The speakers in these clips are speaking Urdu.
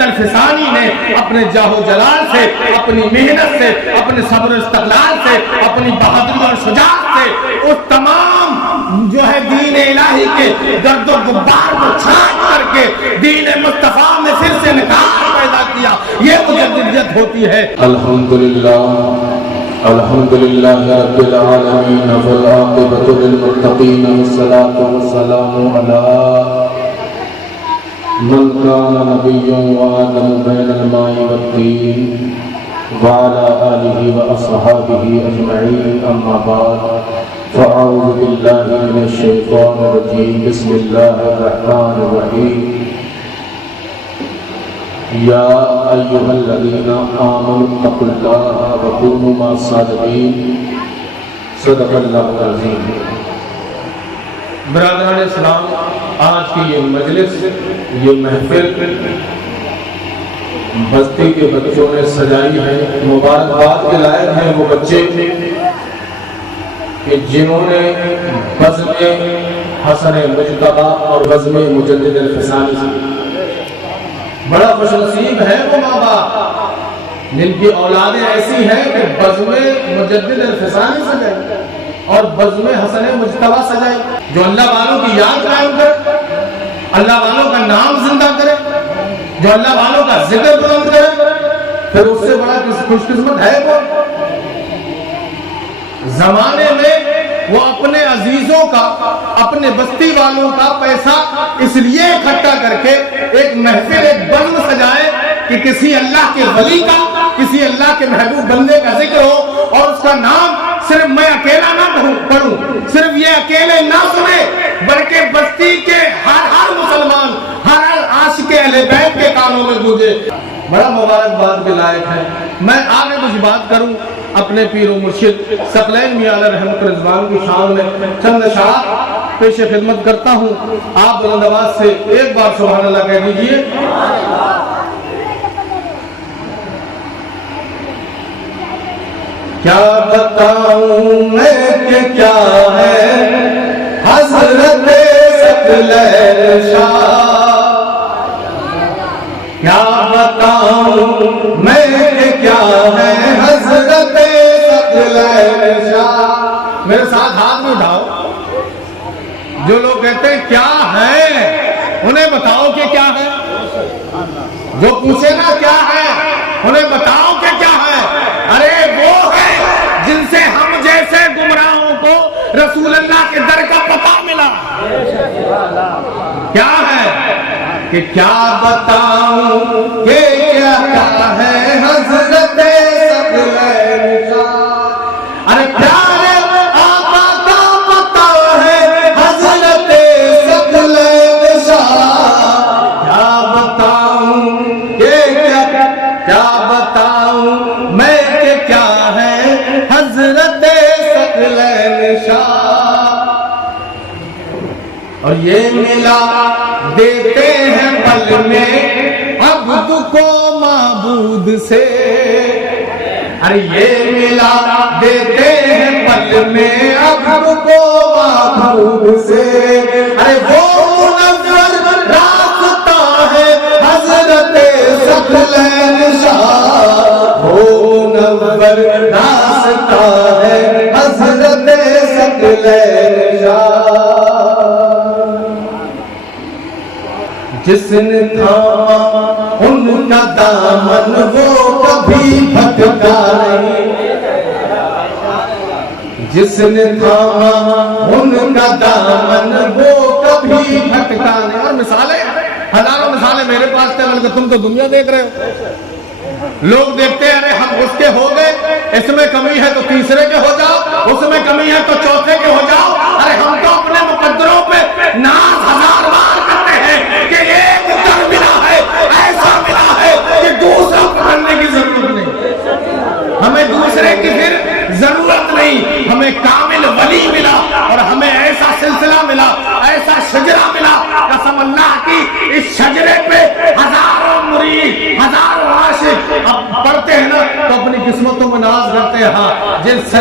مجدد الفسانی نے اپنے جاہ و جلال سے، اپنی محنت سے، اپنے صبر و استقلال سے، اپنی بہادری اور شجاعت سے اس تمام جو ہے دین الہی کے گرد و غبار کو چھانٹ کر کے دین مصطفیٰ میں پھر سے نکال پیدا کیا. یہ مجددیت ہوتی ہے. الحمدللہ رب العالمین والعاقبۃ للمتقین والصلاة والسلام علی من کان نبیا وآدم بین الماء والطین وعلی آلہ واصحابہ اجمعین. اما بعد فاعوذ باللہ من الشیطان الرجیم. بسم اللہ الرحمن الرحیم. یا ایھا الذین آمنوا اتقوا اللہ وکونوا مع الصادقین. صدق اللہ العظیم. برادران اسلام، آج کی یہ مجلس، یہ محفل بستی کے بچوں نے سجائی ہے. مبارکباد کے لائق ہیں وہ بچے کہ جنہوں نے بزم حسن مجتبی اور بزم مجدد الفسانی سے. بڑا خوش نصیب ہے وہ ماں باپ جن کی اولادیں ایسی ہیں کہ بزم مجدد الفسانی سجائیں اور بزم حسن مجتبی سجائیں، جو اللہ والوں کی یاد قائم کرے، اللہ والوں کا نام زندہ کرے، جو اللہ والوں کا ذکر بلند کرے. پھر اس سے بڑا خوش قسمت ہے وہ. زمانے میں وہ اپنے عزیزوں کا، اپنے بستی والوں کا پیسہ اس لیے اکٹھا کر کے ایک محفل، ایک بزم سجائے کہ کسی اللہ کے ولی کا، کسی اللہ کے محبوب بندے کا ذکر ہو اور اس کا نام صرف میں اکیلا نہ پڑھوں، صرف یہ اکیلے نہ سنے، بلکہ بستی کے ہر مسلمان، ہر عاشق اہل بیت کے کانوں میں گونجے. بڑا مبارکباد کے لائق ہے. میں آگے کچھ بات کروں اپنے پیر و مرشد ثقلین میاں علیہ رحمت رضوان کی شان میں چند اشعار پیش خدمت کرتا ہوں. آپ بلند آواز سے ایک بار سبحان اللہ کہہ دیجئے. کیا بتاؤں میں کہ کیا ہے حضرت ثقلین شاہ، کیا بتاؤں میں کہ کیا ہے حضرت ثقلین شاہ. میرے ساتھ ہاتھ میں اٹھاؤ. جو لوگ کہتے ہیں کیا ہے انہیں بتاؤ کہ کیا ہے. جو پوچھے نا کیا ہے انہیں بتاؤ کہ کیا ہے. ارے وہ ہے جن سے ہم جیسے گمراہوں کو رسول اللہ کے در کا پتہ ملا. کیا ہے کہ کیا بتاؤں کہ کیا ہے حضرت ثقلین شاہ. ارے پیارے آقا کا پتہ ہے حضرت ثقلین شاہ. کیا بتاؤں کہ کیا بتاؤں میں کہ کیا ہے حضرت ثقلین شاہ. اور یہ ملا دیتے ہیں پل میں عبد کو معبود سے. ارے یہ ملا دیتے ہیں پل میں عبد کو معبود سے. ارے وہ منور راستہ ہے حضرت ثقلین شاہ، وہ منور راستہ ہے حضرت ثقلین شاہ. جس نے تھاما ان کا دامن وہ کبھی بھٹکا نہیں. جس نے تھاما ان کا دامن وہ کبھی بھٹکا نہیں. اور مثالیں ہزاروں مثالیں میرے پاس تھے، بلکہ تم تو دنیا دیکھ رہے ہو. لوگ دیکھتے ہیں ارے ہم اس کے ہو گئے، اس میں کمی ہے تو تیسرے کے ہو جاؤ، اس میں کمی ہے تو چوتھے کے ہو جاؤ. ارے ہم تو اپنے مقدروں پہ ناز ہزار بار کرتے ہیں کہ ایک در ملا ہے، ایسا ملا ہے کہ دوسرا پکڑنے کی ضرورت نہیں. ہمیں دوسرے کی پھر ضرورت نہیں، ہمیں کامل ولی ملا اور ہمیں ایسا سلسلہ ملا، ایسا شجرہ ملا. قسم اللہ کی اس شجرے پہ ہزاروں مرید، ہزاروں عاشق. اب پڑھتے ہیں نا تو اپنی قسمتوں میں ناز کرتے ہیں. ہاں جس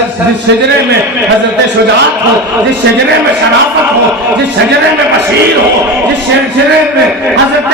شجرے میں حضرت شجاعت ہو، جس شجرے میں شرافت ہو، جس شجرے میں بشیر ہو، جس شجرے میں حضرت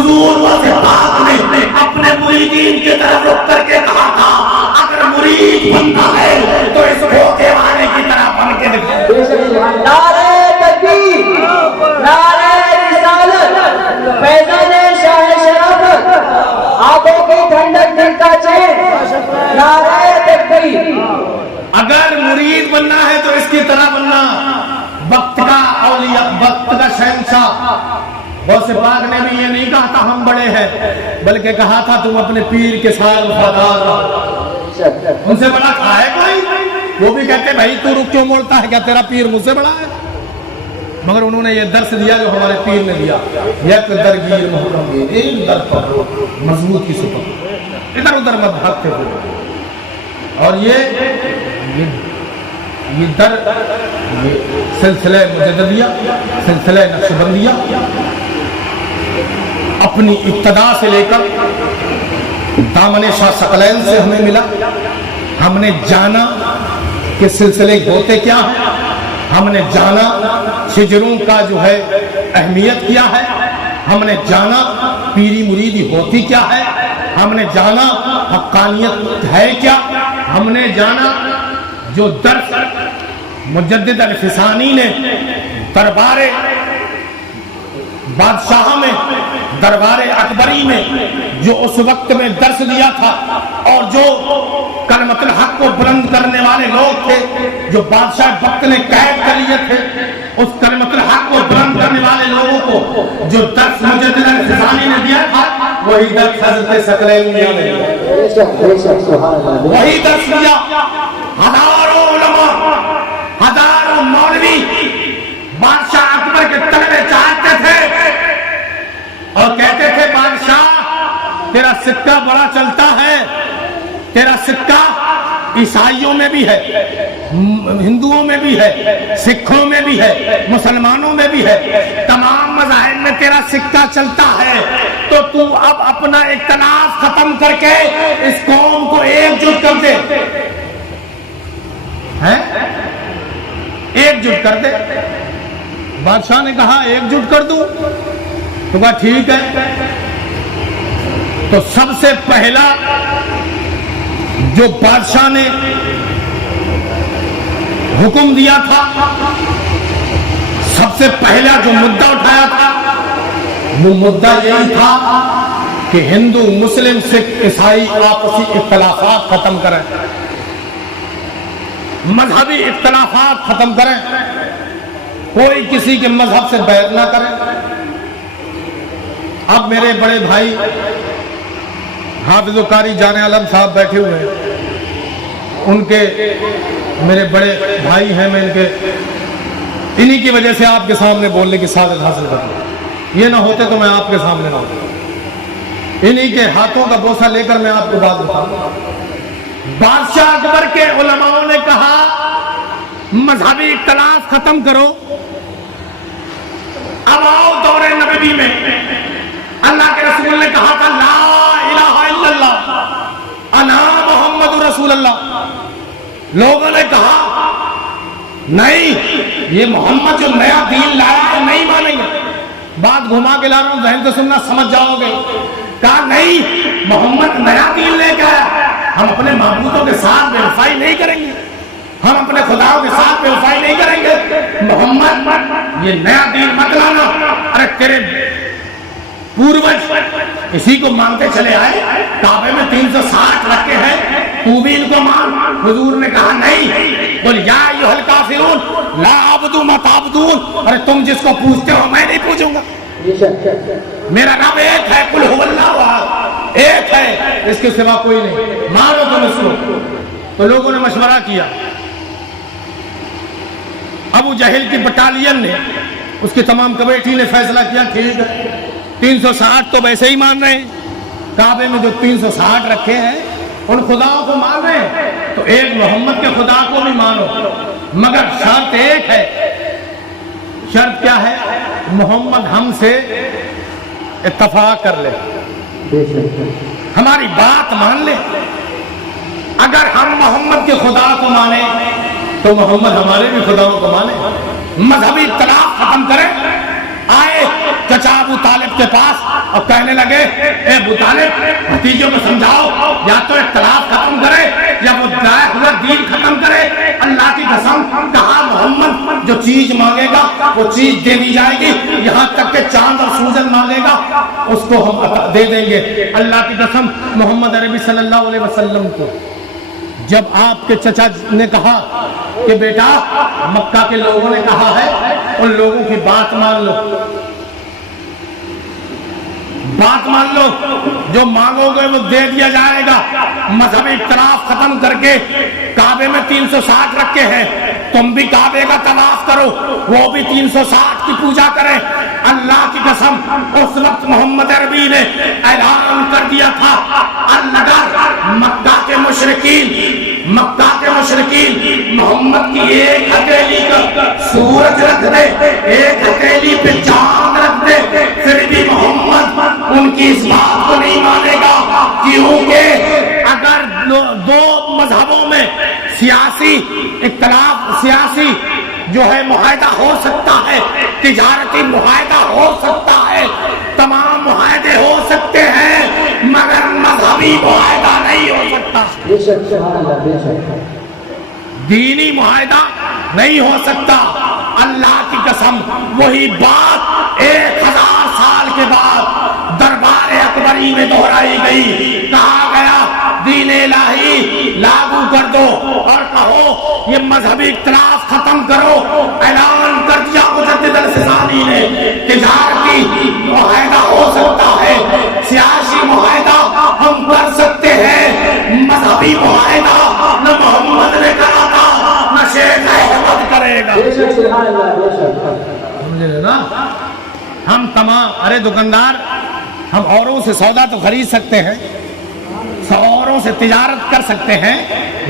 حضور واضح پاک نے اپنے مریدین کی طرف رخ کر کے کہا تھا اگر مرید بننا ہے تو اس بھوکے والے کی طرح بن کے دکھائے. نعرہ تکبیر، نعرہ رسالت، فیضان شاہ شرافت، آنکھوں کی ٹھنڈک دل کا چین، نعرہ تکبیر. اگر مرید بننا ہے تو اس کی طرح بننا. وقت کا اولیاء، وقت کا شہنشاہ غوث پاک نے بھی یہ نہیں کہا تھا ہم بڑے ہیں، بلکہ کہا تھا تم اپنے پیر کے ساتھ وفادار رہو. ان سے بڑا تھا ہے کوئی؟ وہ بھی کہتے بھائی تو رک کیوں موڑتا ہے، کیا تیرا پیر مجھ سے بڑا ہے؟ مگر انہوں نے یہ درس دیا جو ہمارے پیر نے دیا، یک درگیر محرم ایک در پر مضبوط کی صفت، ادھر ادھر مت بھاگتے ہوئے. اور یہ در یہ سلسلہ مجددیہ، سلسلہ نقشبندیہ اپنی ابتدا سے لے کر دامن شاہ ثقلین سے ہمیں ملا. ہم نے جانا کہ سلسلے ہوتے کیا ہیں، ہم نے جانا شجروں کا جو ہے اہمیت کیا ہے، ہم نے جانا پیری مریدی ہوتی کیا ہے، ہم نے جانا حقانیت ہے کیا، ہم نے جانا جو درس مجدد الفسانی نے دربار بادشاہ میں، دربار اکبری میں جو اس وقت میں درس دیا تھا، اور جو کلمت الحق کو بلند کرنے والے لوگ تھے جو بادشاہ وقت نے قید کر لیے تھے، اس کلمت الحق کو بلند کرنے والے لوگوں کو جو درس مجدد الفسانی نے دیا تھا، وہی درس حضرت ثقلین نے دیا. وہی درس دیا. ہزاروں علماء، ہزاروں مولوی بادشاہ اکبر کے طلبے چاہتے تھے اور کہتے تھے بادشاہ تیرا سکہ بڑا چلتا ہے، تیرا سکہ عیسائیوں میں بھی ہے، ہندوؤں میں بھی ہے، سکھوں میں بھی ہے، مسلمانوں میں بھی ہے، تمام مذاہب میں تیرا سکہ چلتا ہے، تو اب اپنا اختلاف ختم کر کے اس قوم کو ایک جٹ کر دے. ایک جٹ کر دے. بادشاہ نے کہا ایک جٹ کر دوں، تو کہا ٹھیک ہے. تو سب سے پہلا جو بادشاہ نے حکم دیا تھا، سب سے پہلا جو مدعا اٹھایا تھا، وہ مدعا یہی تھا کہ ہندو مسلم سکھ عیسائی آپسی اختلافات ختم کریں، مذہبی اختلافات ختم کریں، کوئی کسی کے مذہب سے بیعت نہ کرے. اب میرے بڑے بھائی حافظ القاری جان عالم صاحب بیٹھے ہوئے ہیں، ان کے میرے بڑے بھائی ہیں، میں انہی کی وجہ سے آپ کے سامنے بولنے کی سعادت حاصل کرتا. یہ نہ ہوتے تو میں آپ کے سامنے نہ ہوتا. انہی کے ہاتھوں کا بوسہ لے کر میں آپ کو بات بتاؤں. بادشاہ اکبر کے علماؤں نے کہا مذہبی اختلاف ختم کرو. اب آؤ دور نبوی میں اللہ کے رسول نے کہا تھا لا الہ الا اللہ انا محمد رسول اللہ. لوگوں نے کہا نہیں، یہ محمد جو نیا دین لایا ہے نہیں مانیں گے. بات گھما کے لا رہا ہوں، ذہن سے سننا سمجھ جاؤ گے. کہا نہیں، محمد نیا دین لے کے آیا، ہم اپنے معبودوں کے ساتھ بے وفائی نہیں کریں گے، ہم اپنے خداؤں کے ساتھ بے وفائی نہیں کریں گے. محمد یہ نیا دین مت لانا. ارے تیرے پوروج اسی کو مانتے چلے آئے، کعبے میں 360 رکھے ہیں، تو بھی ان کو مان. حضور نے کہا نہیں، قل یا ایھا الکافرون لا اعبد ما تعبدون. ارے تم جس کو پوجتے ہو میں نہیں پوجوں گا. میرا رب ایک ہے، قل ھو اللہ احد، ایک ہے، اس کے سوا کوئی نہیں، مانو تم اس کو. تو لوگوں نے مشورہ کیا. ابو جہل کی بٹالین نے، اس کی تمام کمیٹی نے فیصلہ کیا ٹھیک ہے 360 تو ویسے ہی مان رہے ہیں، کعبے میں جو 360 رکھے ہیں ان خداؤں کو مان رہے ہیں، تو ایک محمد کے خدا کو بھی مانو، مگر شرط ایک ہے. شرط کیا ہے؟ محمد ہم سے اتفاق کر لے، ہماری بات مان لے. اگر ہم محمد کے خدا کو مانیں تو محمد ہمارے بھی خداؤں کو مانے. مذہبی اختلاف ختم کریں. آئے چچا ابو طالب کے پاس اور کہنے لگے اے ابو طالب بھتیجوں کو سمجھاؤ یا تو اختلاف ختم کرے یا وہ لایا ہوا دین ختم کرے. اللہ کی قسم کہا محمد جو چیز مانگے گا وہ چیز دے دی جائے گی, یہاں تک کہ چاند اور سورج مانگے گا اس کو ہم دے دیں گے. اللہ کی قسم محمد عربی صلی اللہ علیہ وسلم کو جب آپ کے چچا نے کہا کہ بیٹا مکہ کے لوگوں نے کہا ہے ان لوگوں کی بات مان لو, بات مان لو, جو مانگو گے وہ دے دیا جائے گا. مذہبی اختلاف ختم کر کے کعبے میں 360 رکھے ہیں, تم بھی کعبے کا طواف کرو, وہ بھی 360 کی پوجا کرے. اللہ کی قسم اس وقت محمد عربی نے اعلان کر دیا تھا اگر مکہ کے مشرکین محمد کی ایک ہتھیلی کا سورج رکھ دے, ایک ہتھیلی پہ چاند رکھ دے, پھر بھی محمد ان کی اس بات کو نہیں مانے گا, کیونکہ اگر دو مذہبوں میں سیاسی اختلاف, سیاسی جو ہے معاہدہ ہو سکتا ہے, تجارتی معاہدہ ہو سکتا ہے, تمام معاہدے ہو سکتے ہیں, مگر مذہبی معاہدہ نہیں ہو سکتا, دینی معاہدہ نہیں ہو سکتا. اللہ کی قسم وہی بات 1000 سال کے بعد دربار اکبری میں دہرائی گئی, کہا گیا دین الہی لاگو کر دو اور کہو یہ مذہبی اختلاف ختم کرو. اعلان کر دیا مجدد الفسانی نے تجارتی معاہدہ ہو سکتا ہے, سیاسی معاہدہ ہم کر سکتے ہیں, مذہبی معاہدہ نہ محمد نے کرا تھا نہ شیخ احمد کرے گا. سمجھے نا, ہم تمام ارے دکاندار ہم اوروں سے سودا تو خرید سکتے ہیں, اوروں سے تجارت کر سکتے ہیں,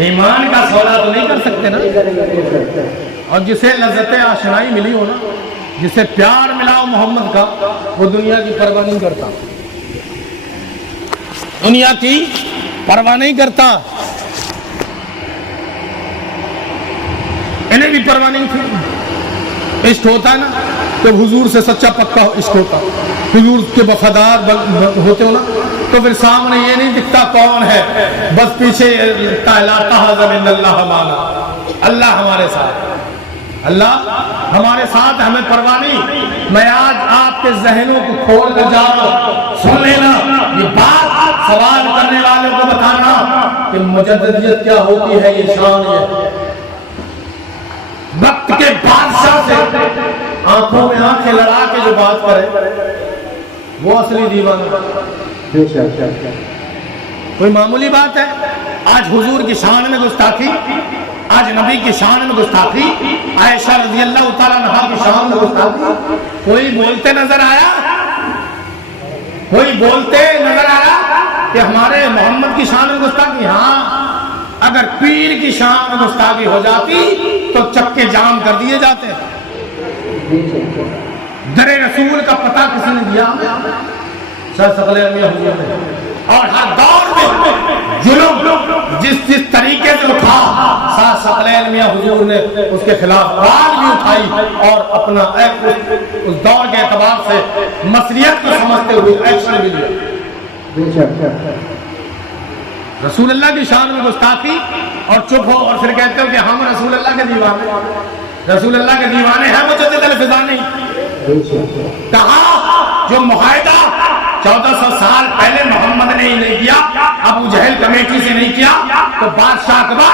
ایمان کا سودا تو نہیں کر سکتے نا. اور جسے لذت آشنائی ملی ہو نا, جسے پیار ملا ہو محمد کا, وہ دنیا کی پرواہ نہیں کرتا, دنیا کی پرواہ نہیں کرتا. انہیں بھی پرواہ نہیں تھی. عشق ہوتا ہے نا تو حضور سے سچا پکا عشق ہوتا, حضور کے وفادار ہوتے ہو نا تو پھر سامنے یہ نہیں دکھتا کون ہے, بس پیچھے دکھتا ہے لا تحزن ان اللہ معنا, اللہ ہمارے ساتھ, اللہ ہمارے ساتھ, ہمیں پرواہ نہیں. میں آج آپ کے ذہنوں کو کھول کر جا رہا ہوں, سن لینا یہ بات, سوال کرنے والوں کو بتانا کہ مجددیت کیا ہوتی ہے, یہ شان ہے. وقت کے بادشاہ سے آنکھوں میں آنکھیں لڑا کے جو بات کرے وہ اصلی دیوانہ. کوئی معمولی بات ہے؟ آج حضور کی شان میں گستاخی, آج نبی کی شان میں گستاخی, عائشہ رضی اللہ تعالیٰ عنہا کی شان میں گستاخی. کوئی بولتے نظر آیا, کوئی بولتے نظر آیا کہ ہمارے محمد کی شان میں گستاخی؟ ہاں, اگر پیر کی شان میں گستاخی ہو جاتی تو چکے جام کر دیے جاتے. در رسول کا پتہ کسی نے دیا؟ سر ثقلین میاں حضور نے. اور ہر دور میں ظلم جس طریقے سے اٹھا, سر ثقلین میاں حضور نے اس کے خلاف آواز بھی اٹھائی اور اپنا اس دور کے اعتبار سے مصریت کو سمجھتے ہوئے ایکشن بھی لیا. رسول اللہ کی شان میں گستاخی اور چپ ہو اور پھر کہتے ہو کہ ہم رسول اللہ کے دیوانے, رسول اللہ کے دیوانے ہیں مجدد الفسانی. کہا جو معاہدہ 1400 سال پہلے محمد نے ہی نہیں کیا, ابو جہل کمیٹی سے نہیں کیا, تو بادشاہ اکبر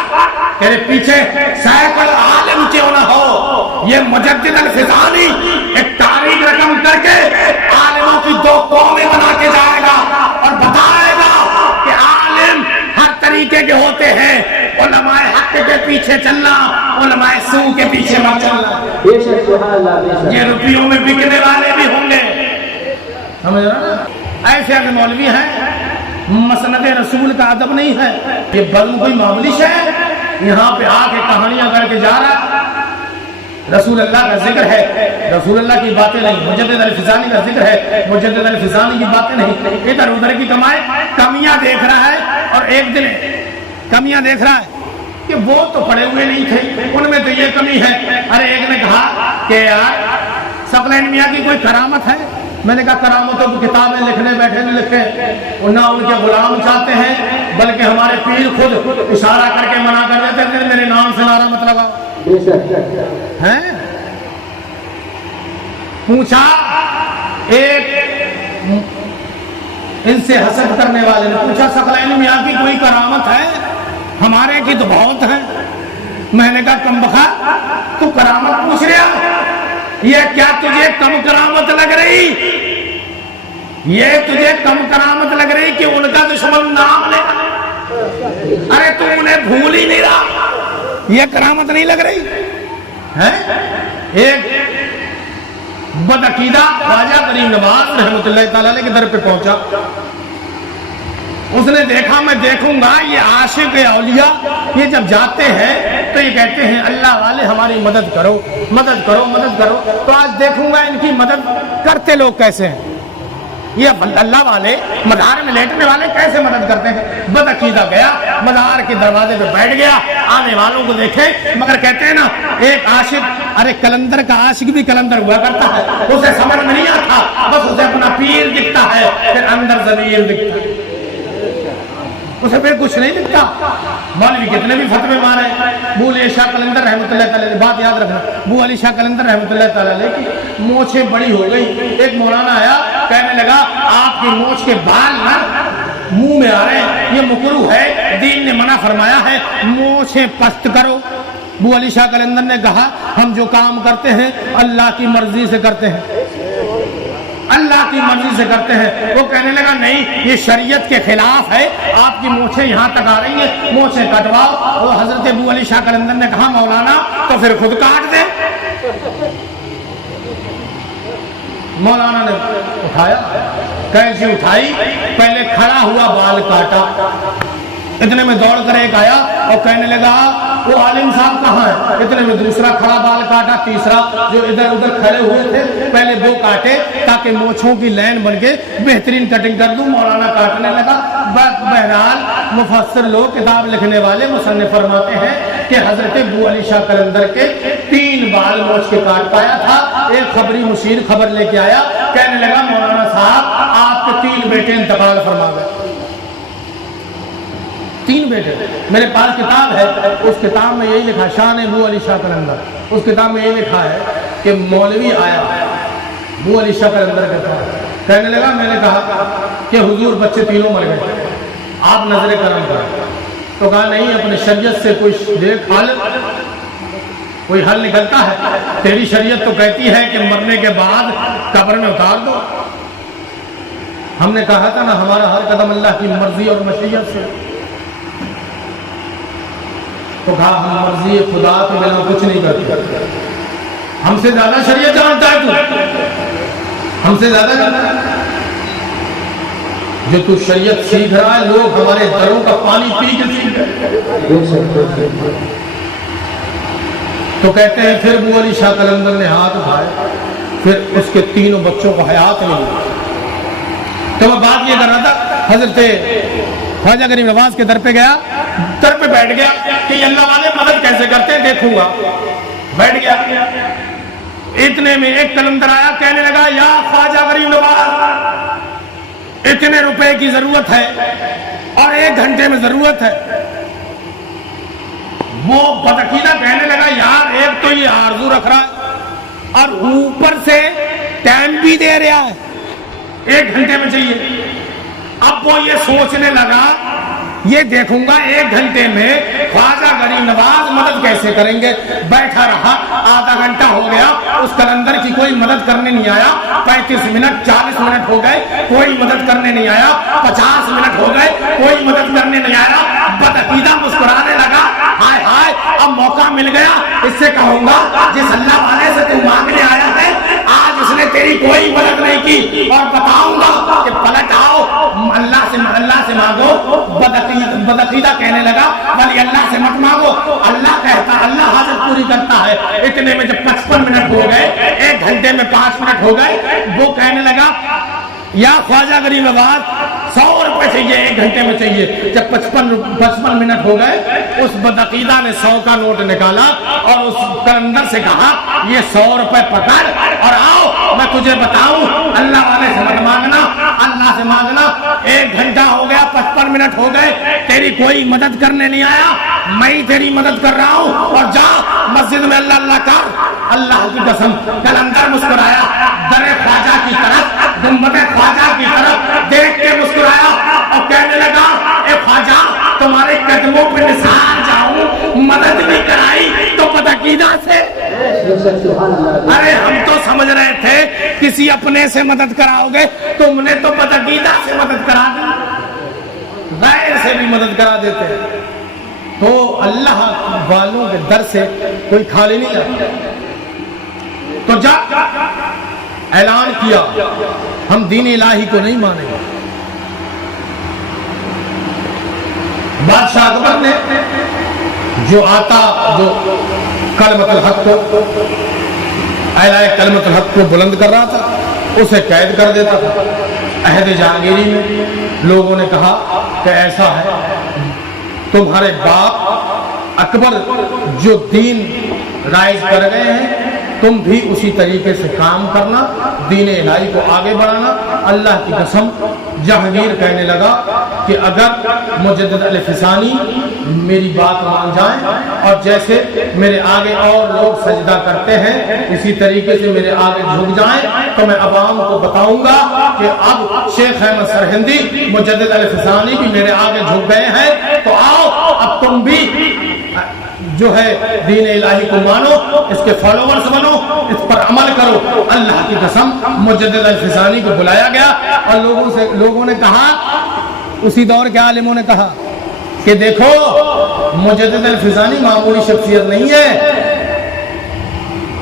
تیرے پیچھے سینکڑوں عالم کیوں نہ ہو, یہ مجدد الفسانی ایک تاریخ رقم کر کے عالموں کی 2 قومیں بنا کے جائے گا اور بتائے گا کہ عالم ہر طریقے کے ہوتے ہیں, علماء حق کے پیچھے چلنا, علماء سو کے پیچھے مت چلنا. یہ روپیوں میں بکنے والے بھی ہوں گے, سمجھ رہا نا. ایسے اگر مولوی ہیں, مسند رسول کا ادب نہیں ہے, یہ بلو کوئی معمولی شے ہے, یہاں پہ آ کے کہانیاں کر کے جا رہا. رسول اللہ کا ذکر ہے, رسول اللہ کی باتیں نہیں. مجدد الفسانی کا ذکر ہے, مجدد الفسانی کی باتیں نہیں. ادھر ادھر کی کمیاں دیکھ رہا ہے, اور ایک دن کمیاں دیکھ رہا ہے کہ وہ تو پڑے ہوئے نہیں تھے, ان میں تو یہ کمی ہے. ارے ایک نے کہا کہ یار ثقلین میاں کی کوئی کرامت ہے, میں نے کہا کرامتوں کی کتابیں لکھنے بیٹھے نہیں لکھے، اور نہ ان کے غلام چاہتے ہیں، بلکہ ہمارے پیر خود اشارہ کر کے منع کر دیتے ہیں میرے نام سے نعرہ مت لگا ہیں۔ پوچھا ایک ان سے حسد کرنے والے نے پوچھا ثقلین میاں کی کوئی کرامت ہے؟ ہمارے کی تو بہت ہے۔ میں نے کہا کم بخا تو کرامت پوچھ رہا، یہ کیا تجھے کم کرامت لگ رہی؟ یہ تجھے کم کرامت لگ رہی کہ ان کا دشمن نام لے؟ ارے تم انہیں بھول ہی نہیں رہا، یہ کرامت نہیں لگ رہی ہے؟ ایک بدعقیدہ خواجہ غریب نواز رحمۃ اللہ تعالی علیہ کے در پہ پہنچا، اس نے دیکھا میں دیکھوں گا یہ عاشق اولیاء یہ جب جاتے ہیں تو یہ کہتے ہیں اللہ والے ہماری مدد کرو مدد کرو مدد کرو، تو آج دیکھوں گا ان کی مدد کرتے لوگ کیسے ہیں، یہ اللہ والے مزار میں لیٹنے والے کیسے مدد کرتے ہیں۔ بدعقیدہ گیا مزار کے دروازے پہ بیٹھ گیا، آنے والوں کو دیکھے، مگر کہتے ہیں نا ایک عاشق، ارے کلندر کا عاشق بھی کلندر ہوا کرتا ہے، اسے سمجھ میں نہیں آتا، بس اسے اپنا پیر دکھتا ہے، پھر اندر ضمیر دکھتا ہے، اسے پھر کچھ نہیں دکھتا۔ مولوی کتنے بھی فتوے مارے، ابو علی شاہ قلندر رحمۃ اللہ تعالی علیہ، بات یاد رکھنا، ابو علی شاہ قلندر رحمۃ اللہ تعالی علیہ کی مونچھیں بڑی ہو گئی، ایک مولانا آیا کہنے لگا آپ کی مونچھ کے بال نہ منہ میں آ رہے ہیں، یہ مکروہ ہے، دین نے منع فرمایا ہے، مونچھیں پست کرو۔ ابو علی شاہ قلندر نے کہا ہم جو کام کرتے ہیں اللہ کی مرضی سے کرتے ہیں، اللہ کی مرضی سے کرتے ہیں۔ وہ کہنے لگا نہیں یہ شریعت کے خلاف ہے، آپ کی مونچھیں یہاں تک آ رہی ہیں، مونچھیں کٹواؤ۔ اور حضرت ابو علی شاہ قلندر نے کہا مولانا تو پھر خود کاٹ دے۔ مولانا نے اٹھایا، کیسے اٹھائی، پہلے کھڑا ہوا بال کاٹا، اتنے میں دوڑ کر ایک آیا اور کہنے لگا وہ عالم صاحب کہاں ہے؟ اتنے میں دوسرا کھڑا بال کاٹا، تیسرا جو ادھر ادھر کھڑے ہوئے تھے پہلے وہ کاٹے تاکہ مونچھوں کی لائن بن کے بہترین کٹنگ کر دوں۔ مولانا کاٹنے لگا۔ بہرحال مفسر لوگ کتاب لکھنے والے مصنف فرماتے ہیں کہ حضرت ابو علی شاہ قلندر کے 3 بال مونچھ کے کاٹ پایا تھا۔ ایک خبری مشیر خبر لے کے آیا، کہنے لگا مولانا صاحب آپ کے 3 بیٹے انتقال فرما گئے، 3 بیٹے۔ میرے پاس کتاب ہے، اس کتاب میں یہی لکھا، شان ابو علی شاہ قلندر، اس کتاب میں یہی لکھا ہے کہ مولوی آیا ابو علی شاہ قلندر کے پاس، کہنے لگا میں نے کہا کہ حضور بچے تینوں مر گئے، آپ نظر کرم کریں۔ تو کہا نہیں اپنے شریعت سے کوئی دیکھ حل، کوئی حل نکلتا ہے؟ تیری شریعت تو کہتی ہے کہ مرنے کے بعد قبر میں اتار دو۔ ہم نے کہا تھا نا ہمارا ہر قدم اللہ کی مرضی اور مشیت سے، تو کہا ہم مرضی خدا کے بنا کچھ نہیں کرتے، ہم سے زیادہ شریعت جانتا ہے تو، ہم سے زیادہ جانتا ہے جو تو شریعت سیکھ رہا ہے، لوگ ہمارے دروں کا پانی پی کے سیکھ رہے ہیں۔ تو کہتے ہیں پھر ابو علی شاہ قلندر نے ہاتھ اٹھائے، پھر اس کے 3 بچوں کو حیات نہیں ہوئی۔ تو میں بات یہ کر رہا تھا، حضرت خواجہ غریب نواز کے در پہ گیا، در پہ بیٹھ گیا کہ یہ اللہ والے مدد کیسے کرتے ہیں دیکھوں گا، بیٹھ گیا۔ اتنے میں ایک قلندر آیا، کہنے لگا یا خواجہ غریب نواز اتنے روپے کی ضرورت ہے اور 1 گھنٹے میں ضرورت ہے۔ وہ بدعقیدہ کہنے لگا یار ایک تو یہ آرزو رکھ رہا ہے اور اوپر سے ٹائم بھی دے رہا ہے، 1 گھنٹے میں چاہیے۔ اب وہ یہ سوچنے لگا یہ دیکھوں گا 1 گھنٹے میں خواجہ غریب نواز مدد کیسے کریں گے۔ بیٹھا رہا، آدھا گھنٹہ ہو گیا، اس قلندر کی کوئی مدد کرنے نہیں آیا۔ 35 منٹ 40 منٹ ہو گئے، کوئی مدد کرنے نہیں آیا۔ 50 منٹ ہو گئے، کوئی مدد کرنے نہیں آیا۔ بدعقیدہ مسکرانے لگا، ہائے ہائے اب موقع مل گیا، اس سے کہوں گا جس اللہ والے سے تم مانگنے آیا ہے آج اس نے تیری کوئی مدد نہیں کی، اور بتاؤں گا کہ پلٹ آؤ اللہ سے مانگو۔ بدعقیدہ کہنے لگا ولی اللہ سے مت مانگو، اللہ کہتا اللہ حاجت پوری کرتا ہے۔ اتنے میں جب 55 منٹ ہو گئے، 1 گھنٹے میں 5 منٹ ہو گئے، وہ کہنے لگا یا خواجہ غریب نواز 100 روپے چاہیے، 1 گھنٹے میں چاہیے۔ جب 55 منٹ ہو گئے، اس بدعقیدہ نے 100 کا نوٹ نکالا اور اس قلندر سے کہا یہ 100 روپے پکڑ اور آؤ میں تجھے بتاؤں اللہ والے منٹ ہو گئے, تیری کوئی مدد کرنے نہیں آیا, میں ہی تیری مدد کر رہا ہوں, اور جا مسجد میں اللہ اللہ کر. اللہ کی قسم کلندر مسکرایا, در خواجہ کی طرف, گنبد خواجہ کی طرف دیکھ کے مسکرایا اور کہنے لگا, اے خواجہ تمہارے قدموں پہ نثار جاؤں, مدد بھی کرائی تو بدعقیدہ سے. ارے ہم تو سمجھ رہے تھے کسی اپنے سے مدد کراؤ گے, تم نے تو بدعقیدہ سے مدد کرا دی, غیر سے بھی مدد کرا دیتے. تو اللہ والوں کے در سے کوئی خالی نہیں جاتا. تو جب اعلان کیا ہم دین الہی کو نہیں مانیں گے, بادشاہ اکبر نے جو کلمۃ الحق کو, اعلائے کلمۃ الحق کو بلند کر رہا تھا, اسے قید کر دیتا تھا. عہد جہانگیری میں لوگوں نے کہا کہ ایسا ہے, تمہارے باپ اکبر جو دین رائج کر گئے ہیں, تم بھی اسی طریقے سے کام کرنا, دین الہی کو آگے بڑھانا. اللہ کی قسم جہانگیر کہنے لگا کہ اگر مجدد الفسانی میری بات مان جائیں اور جیسے میرے آگے اور لوگ سجدہ کرتے ہیں اسی طریقے سے میرے آگے جھک جائیں تو میں عوام کو بتاؤں گا کہ اب شیخ احمد سرہندی مجدد الفسانی بھی میرے آگے جھک گئے ہیں, تو آؤ اب تم بھی جو ہے دین الہی کو مانو, اس کے فالوورز بنو, اس پر عمل کرو. اللہ کی قسم مجدد الفسانی کو بلایا گیا اور لوگوں نے کہا, اسی دور کے عالموں نے کہا کہ دیکھو مجدد الفسانی معمولی شخصیت نہیں ہے,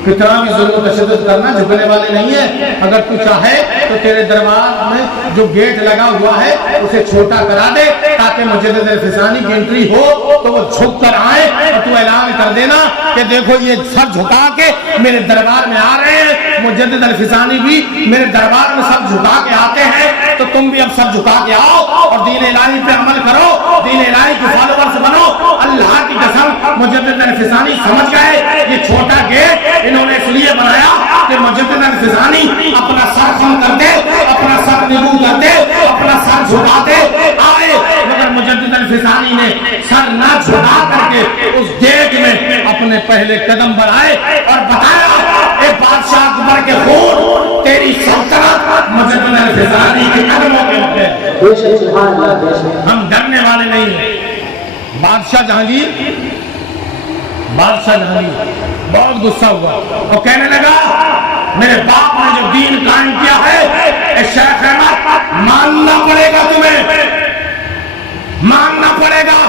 کتنا بھی ظلم و تشدد کرنا جھکنے والے نہیں ہیں. اگر تو چاہے تو تیرے دربار میں جو گیٹ لگا ہوا ہے اسے چھوٹا کرا دے تاکہ مجدد الفسانی کی انٹری ہو تو وہ جھک کر آئے, اور تو اعلان کر دینا کہ دیکھو یہ سر جھکا کے میرے دربار میں آ رہے ہیں, مجدد الفسانی بھی میرے دربار میں سر جھکا کے آتے ہیں, تو تم بھی اب سر جھکا کے آؤ اور دین الہی پہ عمل کرو, دین الہی کے فالوورز بنو. اللہ کی قسم مجدد الفسانی سمجھ گئے یہ چھوٹا گیٹ انہوں نے اس لیے بنایا کہ مجدد الفسانی اپنا سر خم کرتے, اپنا سر نبو کرتے, اپنا سر جھکاتے آئے, مگر مجدد الفسانی نے سر نہ جھکا کر کے اس گیٹ میں اپنے پہلے قدم بڑھائے اور بتایا, اے بادشاہ اکبر کے خون تیری سلطنت مجدد الفسانی کے قدموں کے اوپر, ہم ڈرنے والے نہیں ہیں. بادشاہ جہانگیر بہت غصہ ہوا اور کہنے لگا میرے باپ نے جو دین قائم کیا ہے اے شیخ احمد ماننا پڑے گا, تمہیں ماننا پڑے گا.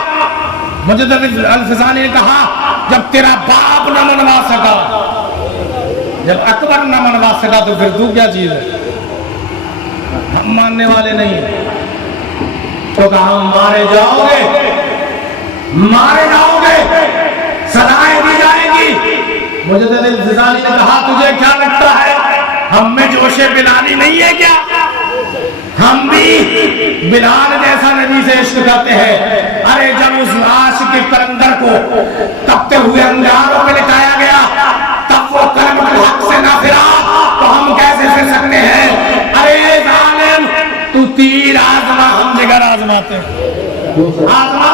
مجدد الفسانی نے کہا جب تیرا باپ نہ منوا سکا, جب اکبر نہ منوا سکا تو پھر تو کیا چیز ہے, ہم ماننے والے نہیں ہیں. تو کہا ہم مارے جاؤ گے, سزائیں دی جائیں گی. مجدد الفسانی نے کہا تجھے کیا لگتا ہے ہم میں جوش بلالی نہیں ہے کیا, ہم بھی بلال جیسا نبی سے عشق کرتے ہیں. ارے جب اس عاشق کے کلندر کو تپتے ہوئے انگاروں پہ لٹایا گیا تب وہ کلمۃ الحق سے نہ پھرا تو ہم کیسے پھر سکتے ہیں. ارے ظالم تو تیر آزما, ہم جگر آزماتے ہیں. آزما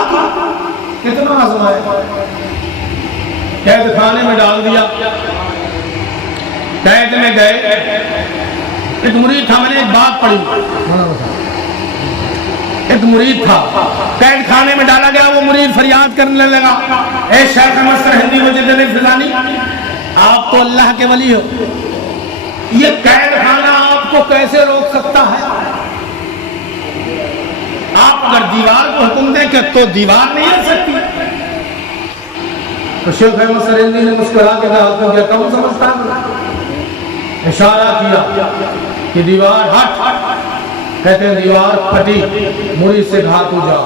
کتنا آزمائے, قید خانے میں ڈال دیا, قید میں گئے. ایک مرید تھا, میں نے ایک بات پڑھی, ایک مرید تھا قید خانے میں ڈالا گیا, وہ مرید فریاد کرنے لگا اے شیخ احمد سرہندی مجدد الفسانی آپ تو اللہ کے ولی ہو, یہ قید خانہ آپ کو کیسے روک سکتا ہے, آپ اگر دیوار کو حکم دیں کہ تو دیوار نہیں ہل سکتی. تو شیخ احمد سرہندی نے مسکرا کے کہا کم سمجھتا ہے, اشارہ کیا کہ دیوار ہٹ. کہتے ہیں دیوار پھٹی, مرید سے کہا تو جا.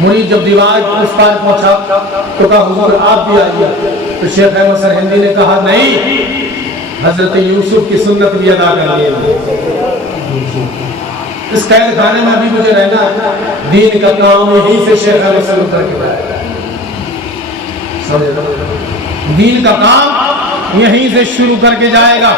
مرید جب دیوار اس پار پہنچا تو کہا حضور آپ بھی آئیے. تو شیخ احمد سرہندی نے کہا نہیں, حضرت یوسف کی سنت بھی ادا کر لیے. اس قید خانے میں ابھی مجھے رہنا ہے, دین کا کام یہیں سے شیخ احمد سرہندی کر کے لائے. دین کا کام یہیں سے شروع کر کے جائے گا.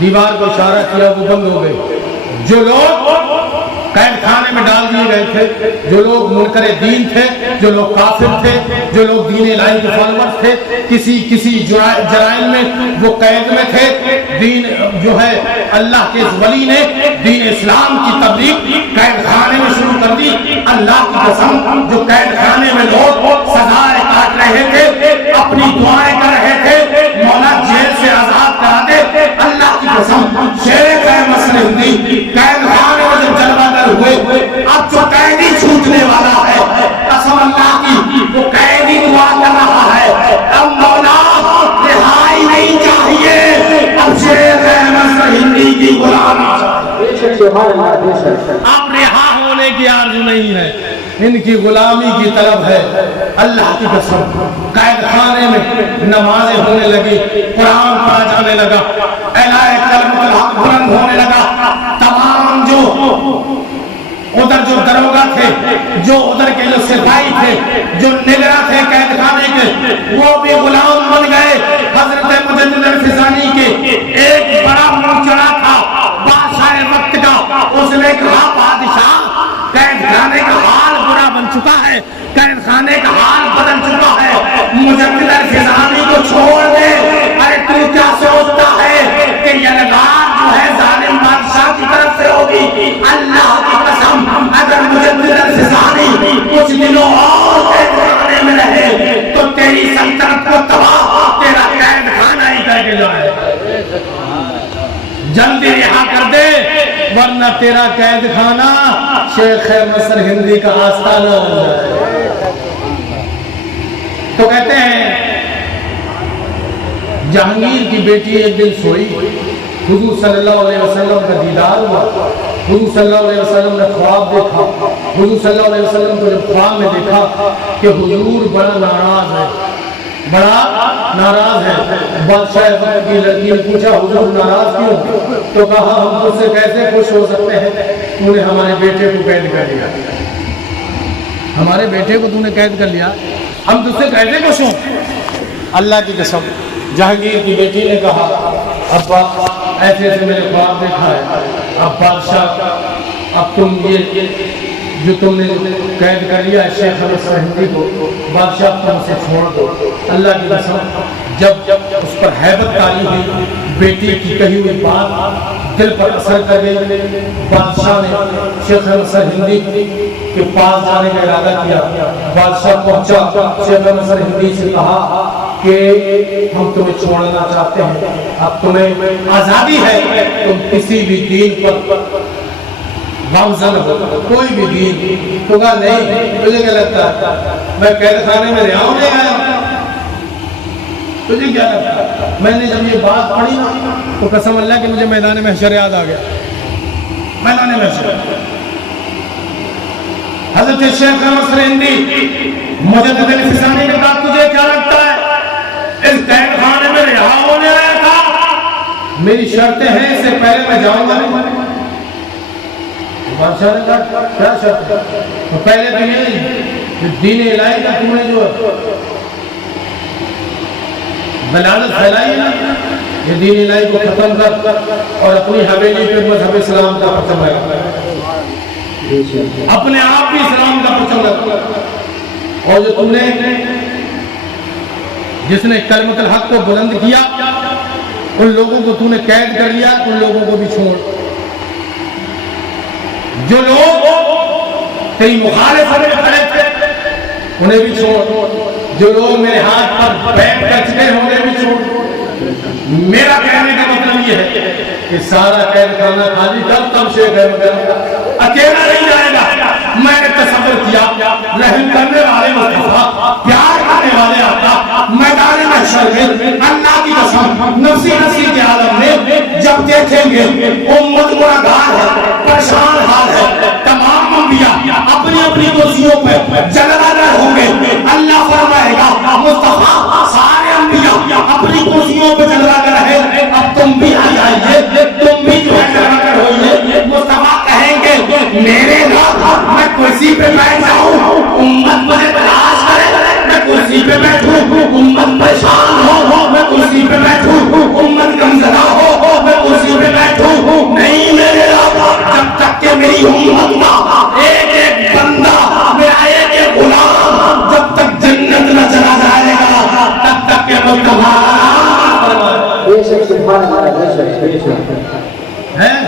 دیوار کو اشارہ کیا, وہ بند ہو گئی. جو لوگ قید خانے میں ڈال دیے گئے تھے جو لوگ منکر دین تھے، جو لوگ کافر تھے، جو لوگ دین الہی کے فالوور تھے، کسی جرائم میں وہ قید میں تھے. دین جو ہے اللہ کے اس ولی نے دین اسلام کی تبلیغ قید خانے میں شروع کر دی. اللہ کی قسم جو قید خانے میں لوگ سزائیں کاٹ رہے تھے، اپنی دعائیں کر رہے تھے مولا جیل سے آزاد کرا دے. اللہ کی قسم شیخ احمد سرہندی قید خانے میں جب جلوہ گر ہوئے، اب جو قیدی چھوٹنے والا ہے قسم اللہ کی وہ قیدی دعا کر رہا ہے اب مولا رہائی نہیں چاہیے، اب شیخ احمد سرہندی کی غلامی اب رہا ہونے کی آرزو نہیں ہے، ان کی غلامی کی طلب ہے. اللہ کی قسم قید خانے میں نمازیں ہونے لگی، قرآن پڑھا جانے لگا، اعلان کلمۃ الحق بلند ہونے لگا. تمام جو ادھر جو دروگا تھے، جو ادھر کے جو سپاہی تھے، جو نگراں تھے قید خانے کے، وہ بھی غلام بن گئے. حضرت مجدد الفسانی کے ایک بڑا منچڑا تھا بادشاہ وقت کا، اس نے کہا بادشاہ قید خانے کا حال برا بن چکا ہے، قید خانے کا حال بدل چکا ہے، مجدد الفسانی کو چھوڑ دے. ارے تو کیا سوچتا ہے کہ یہ لگار جو ہے ظالم بادشاہ کی طرف سے ہوگی؟ اللہ کی قسم اگر مجدد الفسانی کچھ دنوں اور قید خانے میں رہے تو تیری سلطنت کو تباہ تیرا قید خانہ ہی کر کے جائے. جلدی رہا کر دے ورنہ تیرا قید خانہ شیخ احمد سرہندی کا آستانہ ہو جائے. تو کہتے ہیں جہانگیر کی بیٹی ایک دن سوئی، حضور صلی اللہ علیہ وسلم کا دیدار ہوا، حضور صلی اللہ علیہ وسلم نے خواب دیکھا. حضور صلی اللہ علیہ وسلم کو جب خواب میں دیکھا کہ حضور بڑا ناراض ہے، بڑا ناراض ہے. بادشاہ وقت کی لڑکی نے پوچھا حضور ناراض کیوں؟ تو کہا ہم تجھ سے کیسے خوش ہو سکتے ہیں، تو نے ہمارے بیٹے کو قید کر لیا، ہمارے بیٹے کو تو نے قید کر لیا، ہم تجھ سے کیسے خوش ہوں؟ اللہ کی قسم جہانگیر کی بیٹی نے کہا ابا ایسے ایسے میں نے خواب دیکھا ہے، اب بادشاہ اب تم یہ جو تم نے قید کر لیا شیخ احمد سرہندی کو، بادشاہ تم اسے چھوڑ دو. اللہ کی قسم جب اس پر ہیبت تاری ہوئی، بیٹی کی کہی ہوئی بات دل پر اثر کر گئی. بادشاہ نے شیخ احمد سرہندی کے پاس جانے کا ارادہ کیا. بادشاہ پہنچا، شیخ احمد سرہندی سے کہا کہ ہم تمہیں چھوڑنا چاہتے ہیں، اب تمہیں آزادی ہے، تم کسی بھی دین پر گامزن ہو، کوئی بھی دین. تو کہا نہیں تجھے کیا لگتا ہے میں قید خانے میں رہا ہوں نہیں آیا؟ تجھے کیا لگتا ہے؟ میں نے جب یہ بات پڑھی نا تو قسم اللہ کہ مجھے میدان محشر یاد آ گیا. میدان محشر حضرت شیخ احمد سرہندی مجدد الفسانی نے کہا تجھے کیا لگتا ہے اس قید خانے میں رہا ہونے آیا تھا؟ میری شرطیں ہیں، اس سے پہلے میں جاؤں گا نہیں. بادشاہ نے کہا کیا شرط ہے؟ تو پہلے تو یہ دین الہی کا تم نے جو بلالت پھیلائی نا، یہ دین الہی کو ختم کر اور اپنی حویلی پہ مذہب اسلام کا پرچم لگا، اپنے آپ بھی اسلام کا پرچم لگا. اور جو تم نے جس نے کلمۃ الحق کو بلند کیا ان لوگوں کو تو نے قید کر لیا، ان لوگوں کو بھی چھوڑ. جو لوگ تیری مخالفت میں کھڑے تھے انہیں بھی چھوڑ، جو لوگ میرے ہاتھ پر بیٹھ کر چکے ہیں انہیں بھی چھوڑ. میرا کہنے کا مطلب یہ ہے کہ سارا قید خانہ خالی کر تب شیخ احمد اکیلا نہیں جائے گا. میں نے تصور کیا رحم کرنے والے مصطفیٰ، پیار کرنے والے آقا میدان محشر میں اللہ کی قسم نفسی نفسی کے عالم میں جب دیکھیں گے امت گنہگار ہے، پریشان حال ہے، تمام انبیاء اپنی اپنی کرسیوں پہ جلوہ گر ہوں گے. اللہ فرمائے گا مصطفیٰ سارے انبیاء اپنی کرسیوں پہ جلوہ گر ہے، اب تم بھی آ جائیے، تم بھی جو ہے جلوہ گر ہوئیے. مصطفیٰ کہیں گے میرے رب میں کرسی پہ بیٹھ جاؤں، امت مجھے تلاش کرے، میں کرسی پہ بیٹھوں، امت پریشان ہو میں کرسی پہ بیٹھوں، امت غمزدہ ہو میں کرسی پہ بیٹھوں. نہیں ہیں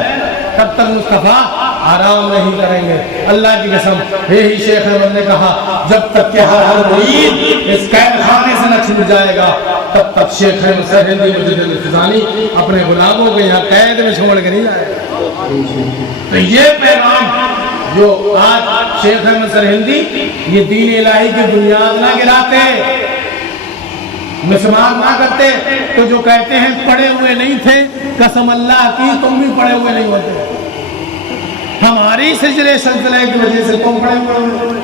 تب تک مصطفیٰ آرام نہیں کریں گے. اللہ کی قسم یہی شیخ احمد نے کہا جب تک کہ ہر مرید اس قید خانے سے نہ چھوٹ جائے گا تب تک شیخ احمد سرہندی مجدد الفسانی اپنے غلاموں کو یہاں قید میں چھوڑ کے نہیں جائے گا. تو یہ پیغام جو آج شیخ احمد سرہندی یہ دین الہی کی بنیاد نہ گراتے مسمار نہ کرتے تو جو کہتے ہیں پڑے ہوئے نہیں تھے قسم اللہ کی تم بھی پڑے ہوئے نہیں ہوتے. ہماری سجرے سلسلہ کی وجہ سے تم پڑے ہوئے ہوتے.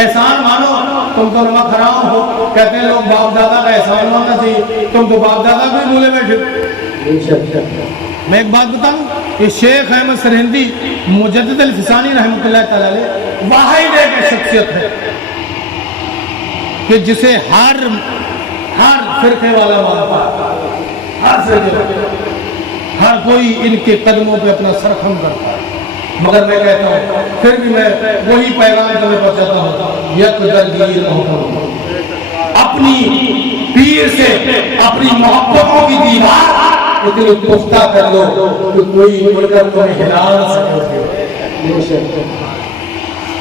احسان مانو تم تو نمک حرام ہو. کہتے ہیں لوگ باپ دادا کا احسان ماننا چاہیے تم تو باپ دادا بھی بھولے بیٹھے. میں ایک بات بتاؤں کہ شیخ احمد سرہندی مجدد الفسانی رحمۃ اللہ تعالی علیہ واحد ایک شخصیت ہے کہ جسے ہر فرقے والا مانتا ہے. ہر فرقے ہر کوئی ان کے قدموں پہ اپنا سر خم کرتا ہے. مگر میں کہتا ہوں پھر بھی میں وہی پیغام تمہیں پہنچاتا ہوں یک دلگیر محکم اپنی پیر سے اپنی محبتوں کی دیوار اتنی پختہ کر لو کہ کوئی مڑ کر تمہیں ہلا نہ سکے.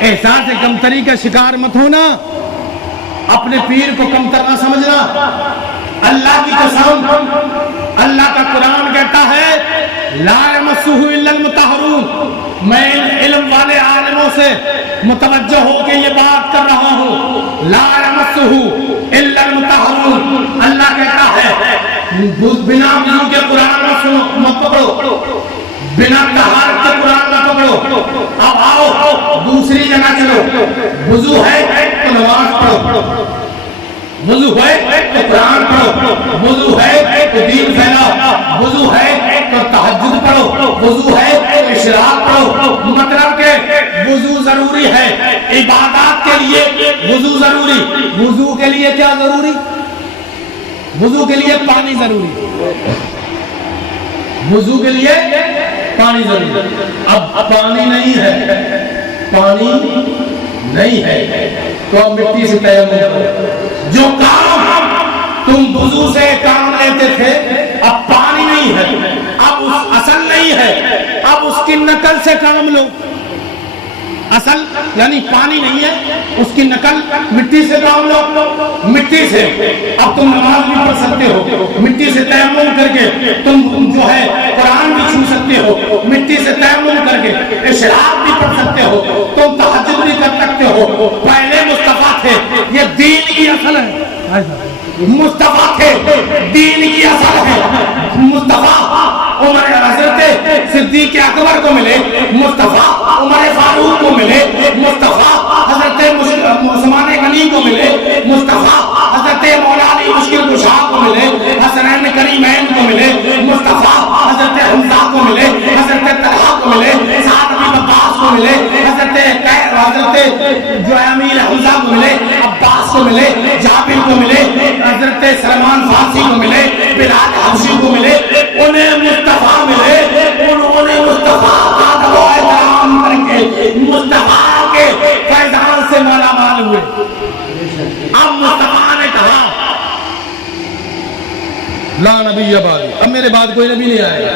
احساس کمتری کا شکار مت ہونا. اپنے پیر کو کمتر نہ سمجھنا. اللہ کی قسم اللہ کا قرآن کہتا ہے لا یمسہ الا المطہرون. میں علم والے عالموں سے متوجہ ہو کے یہ بات کر رہا ہوں لا یمسہ الا المطہرون. اللہ کہتا ہے بنا وضو کے قرآن مت پکڑو بنا طہارت کے قرآن نہ پکڑو. اب آؤ دوسری جگہ چلو. وضو ہے تو نماز پڑھو. وضو ہے تو قرآن پڑھو. وضو ہے تو دین پھیلاؤ. وضو ہے تو تہجد پڑھو. وضو ہے تو اشراق پڑھو. مطلب کہ وضو ضروری ہے. عبادات کے لیے وضو ضروری. وضو کے لیے کیا ضروری؟ وضو کے لیے پانی ضروری. وضو کے لیے پانی ضروری. اب پانی نہیں ہے تو مٹی سے تیمم کرو. جو کام تم وضو سے کام لیتے تھے اب پانی نہیں ہے اب اس اصل نہیں ہے اب اس کی نقل سے کام لو. اصل یعنی پانی نہیں ہے اس کی نقل مٹی سے کام لو. مٹی سے اب تم نماز بھی پڑھ سکتے ہو. مٹی سے تیمم کر کے تم جو ہے قرآن بھی چھو سکتے ہو. مٹی سے تیمم کر کے اشراق بھی پڑھ سکتے ہو. تم تہجد بھی کر سکتے ہو. پہلے مصطفیٰ تھے. یہ دین کی اصل ہے. مصطفیٰ تھے دین کی اصل ہے. مصطفیٰ عمر حضرت صدیق اکبر کو ملے. مصطفیٰ عمر فاروق کو ملے. مصطفیٰ حضرت عثمان غنی کو ملے. مصطفیٰ حضرت مولا علی مشکل کشا کو ملے. حسنین کریمین کو ملے. مصطفیٰ حضرت حمزہ کو ملے. حضرت طلحہ کو ملے. سعد بن عباس کو ملے. حضرت جو امیر حمزہ کو ملے. عباس کو ملے. جابر کو ملے. حضرت سلمان فارسی کو ملے. بلال حبشی کو ملے. انہیں مصطفیٰ ملے. انہوں نے مصطفیٰ کا احترام کر کے مصطفیٰ کے فیضان سے مالا مال ہوئے. اب مصطفیٰ نے کہا لا نبی بعدی. اب میرے بعد کوئی نبی نہیں آئے گا.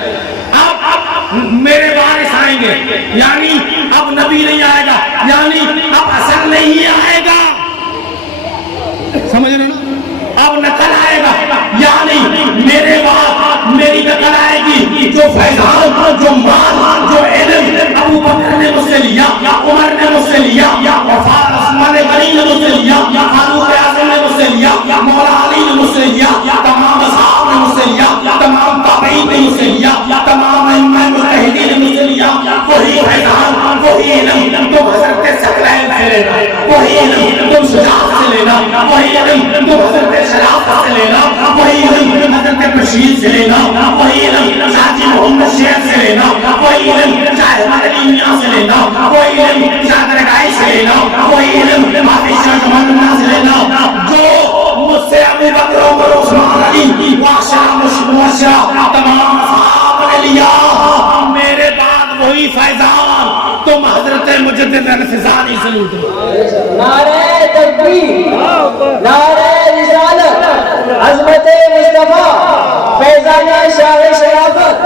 اب میرے وارث آئیں گے یعنی اب نبی نہیں آئے گا یعنی اب اصل نہیں آئے گا. سمجھ رہے نا. اب نقل آئے گا یعنی میرے بعد میری نقل آئے گی. جو فیضان جو مال جو علم ابو بکر نے مجھ سے لیا عمر نے مجھ سے لیا عثمان غنی نے مجھ سے لیا فاروق اعظم نے مجھ سے لیا مولا علی نے مجھ سے لیا تمام اصحاب نے مجھ سے لیا تمام تابعین نے مجھ سے لیا تمام ائمہ مجتہدین نے مجھ سے لیا. وہی فیضان وہی علم تم حضرت ثقلین سے لینا. وہی علم تم شجاعت سے لینا. وہی علم تم حضرت شرافت سے لینا. وہی علم حضرت بشیر سے لینا. وہی علم حاجی محمد شیخ سے لینا. وہی علم شاہ علی میاں سے لینا. وہی علم شاہ درگاہی سے لینا. وہی علم حافظ شاہ جمال اللہ سے لینا. جو مجھ سے ابو بکر عمر عثمان علی واشرا مبشرہ تمام اصحاب نے لیا. میرے بعد وہی فیضان تم حضرت مجدد الفسانی سے لوٹ رہے. نعرہ تکبیر نعرہ رسالت عظمت مصطفیٰ فیضان شاہ شرافت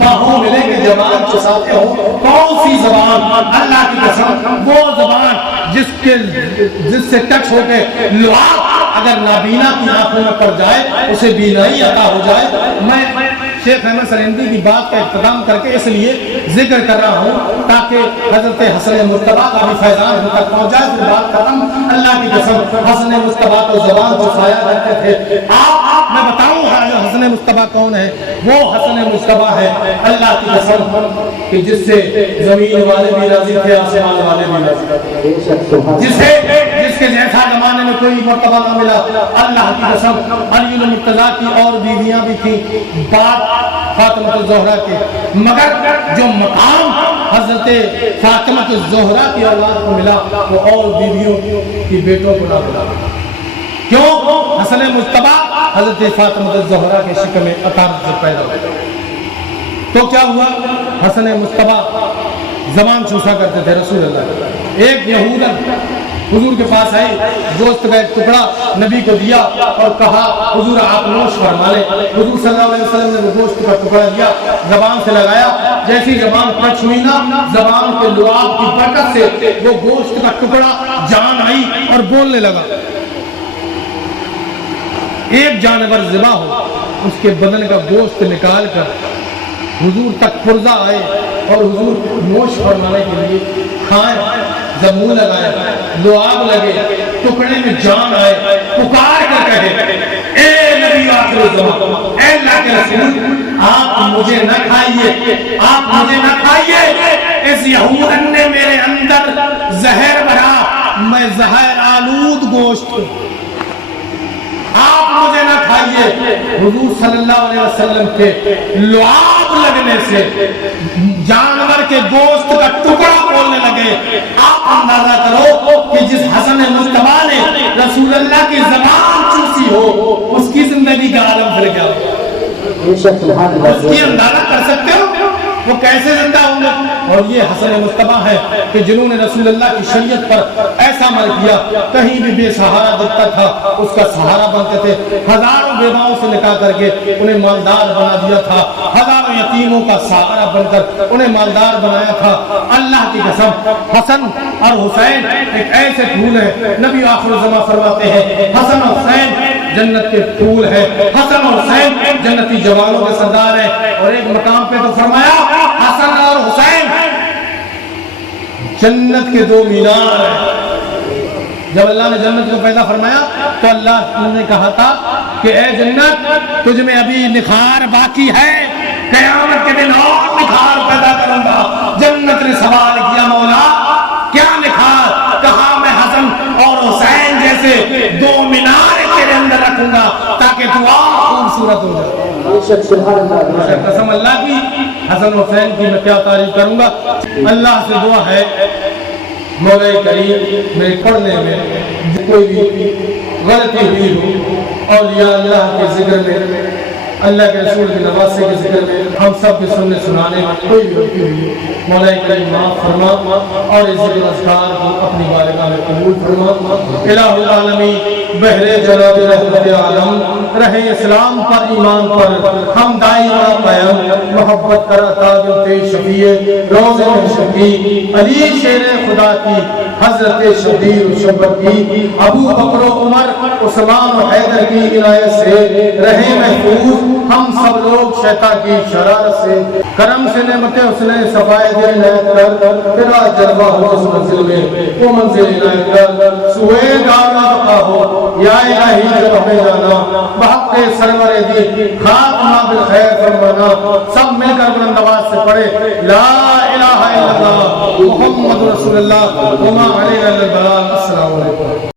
باہوں ملے کے زبان چساتے ہو، کون سی زبان؟ اللہ کی قسم وہ زبان جس سے ٹچ ہو کے لعاب اگر نابینا کی آنکھوں میں پڑ جائے اسے بینائی عطا ہو جائے۔ میں شیخ احمد سریندی کی بات کا اختتام کر کے اس لیے ذکر کر رہا ہوں تاکہ حضرت حسن مصطفیٰ کا بھی فیضان ہم تک پہنچ جائے۔ پھر بات ختم۔ اللہ کی قسم حسن مصطفیٰ کو زبان چسایا کرتے تھے۔ آپ میں بتاؤں حسن مصطفیٰ کون ہے؟ وہ حسن مصطفیٰ ہے اللہ کی قسم کہ جس سے زمین والے بھی راضی تھے، آسمان والے بھی راضی تھے، جس کے جیسا زمانے میں کوئی مرتبہ نہ ملا۔ اللہ کی قسم علی المرتضیٰ کی اور بیویاں بھی تھیں بعد فاطمہ الزہرا کے، مگر جو مقام حضرت فاطمہ الزہرا کی اولاد کو ملا وہ اور بیویوں کی بیٹوں کو نہ ملا۔ کیوں؟ حسن مصطفیٰ حضرت فاطمہ الزہرا کے شکل میں اطہارت سے پیدا ہوئے۔ تو کیا ہوا؟ حسن مصطفیٰ زبان چوسا کرتے تھے رسول اللہ۔ ایک یہودی حضور کے پاس آئے، گوشت کا ایک ٹکڑا نبی کو دیا اور کہا حضور آپ نوش فرما لیں۔ حضور صلی اللہ علیہ وسلم نے وہ گوشت کا ٹکڑا دیا، زبان سے لگایا، جیسی زبان ٹچ ہوئی نا، زبان کے لعاب کی برکت سے وہ گوشت کا ٹکڑا جان آئی اور بولنے لگا۔ ایک جانور ذبح ہو، اس کے بدن کا گوشت نکال کر حضور تک پرزہ آئے اور حضور نوش فرمانے کے لیے کھائیں، جب منہ لگائے لعاب لگے، ٹکڑے میں جان آئے، پکار کر کہے اے نبی آخر الزمان، اے اللہ کے رسول آپ مجھے نہ کھائیے، آپ مجھے نہ کھائیے، اس یہودن نے میرے اندر زہر بھرا، میں زہر آلود گوشت ہوں، آپ مجھے نہ کھائیے۔ حضور صلی اللہ علیہ وسلم کے لعاب لگنے سے جانور کے گوشت کا ٹکڑا بولنے لگے۔ آپ اندازہ کرو کہ جس حسن مصطفیٰ نے رسول اللہ کی زبان چوسی ہو اس کی زندگی کا عالم پھر کیا ہو؟ اس کی اندازہ کر سکتے ہو وہ کیسے زندہ ہوں گے؟ اور یہ حسن مصطفیٰ ہے کہ جنہوں نے رسول اللہ کی شریعت پر ایسا عمل کیا، کہیں بھی بے سہارا دکھتا تھا اس کا سہارا بنتے تھے، ہزاروں بیواؤں سے نکاح کر کے انہیں مالدار بنا دیا تھا، ہزاروں یتیموں کا سہارا بن کر انہیں مالدار بنایا تھا۔ اللہ کی قسم حسن اور حسین ایک ایسے پھول ہیں، نبی آخر الزمان فرماتے ہیں حسن اور حسین جنت کے پھول ہیں، حسن اور حسین جنتی جوانوں کے سردار ہیں۔ اور ایک مقام پہ تو فرمایا حسن اور حسین جنت کے دو مینار ہیں۔ جب اللہ نے جنت کو پیدا فرمایا تو اللہ نے کہا تھا کہ اے جنت تجھ میں ابھی نکھار باقی ہے، قیامت کے دن اور نکھار پیدا کروں گا۔ جنت نے سوال کیا مولا کیا نکھار؟ کہا میں حسن اور حسین جیسے دو مینار تیرے اندر رکھوں گا تاکہ تو اور خوبصورت ہو جائے۔ قسم اللہ کی حسن حسین کی میں کیا تعریف کروں گا۔ اللہ سے دعا ہے مولا کریم میرے پڑھنے میں کوئی بھی غلطی ہوئی ہو، اولیاء اللہ کے ذکر میں، اللہ کے رسول کے نواسے کے ذکر میں، ہم سب کے سننے سنانے میں کوئی بھی غلطی ہوئی، مولا کریم معاف فرما اور اس ذکر اذکار کو اپنی بارگاہ میں قبول فرما۔ الہ العالمین بہرے جناب رحمت عالم رہے اسلام پر ایمان پر ہم دائرہ قائم، محبت کر عطا بنت شفیع روز شفیع علی شیر خدا کی، حضرت شبیر و شبر کی، ابو بکر و عمر عثمان و حیدر کی عنایت سے رہے محفوظ ہم سب لوگ شیطان کی شرارت سے، کرم سے نعمت حسن صفائے دل عنایت کر، تیرا جلوہ ہو جس منزل میں وہ منزل عنایت کر، سوئے دارنا بقا ہو یا الہی جب ہمیں جانا، بحق سرور دی خاتمہ بالخیر فرمانا۔ سب مل کر بلند آواز سے پڑھے لا الہ الا اللہ محمد رسول اللہ وما علینا الا البلاغ۔ السلام علیکم۔